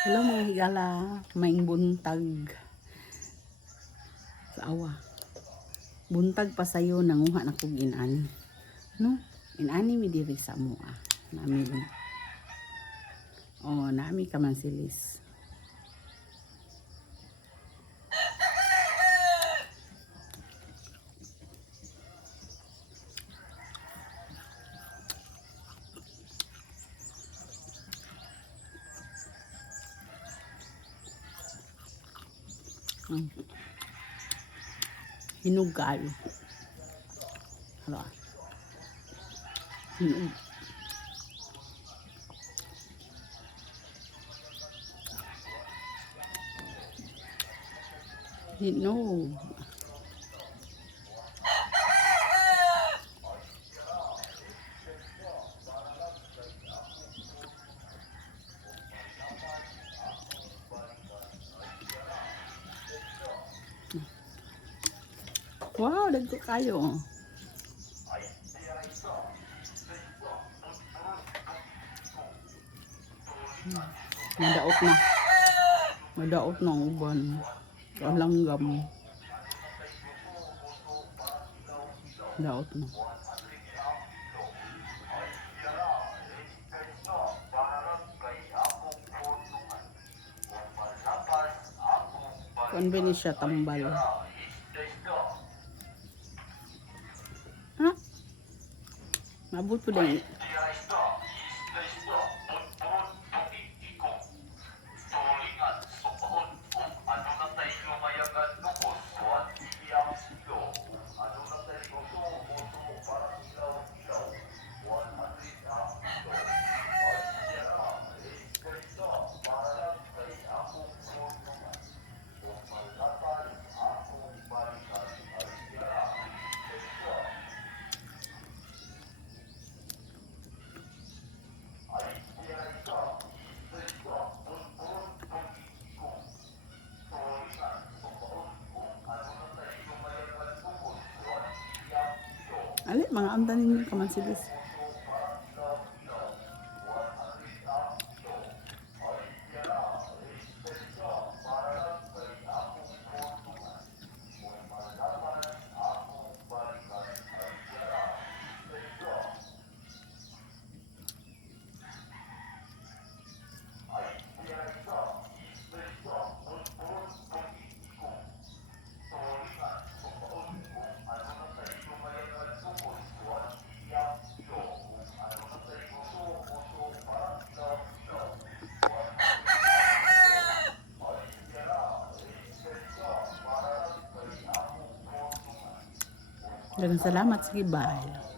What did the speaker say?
Hello mga higala, maing buntag sa awa. Buntag pa sayo nanguha na kog inani. No? Inani mi diri sa mua. Nami. Oh, nami ka man silis. Hinugal. Hala. Hinug. Hinog. Wow, dagko kayo. Madaot na. Madaot na ang uban. Kalanggam. Daot na. Kuan ba ni siya tambal? Ha? Mabot po din. Ali, mga amdan ninyo kamansilis. Daghang salamat, sige bye.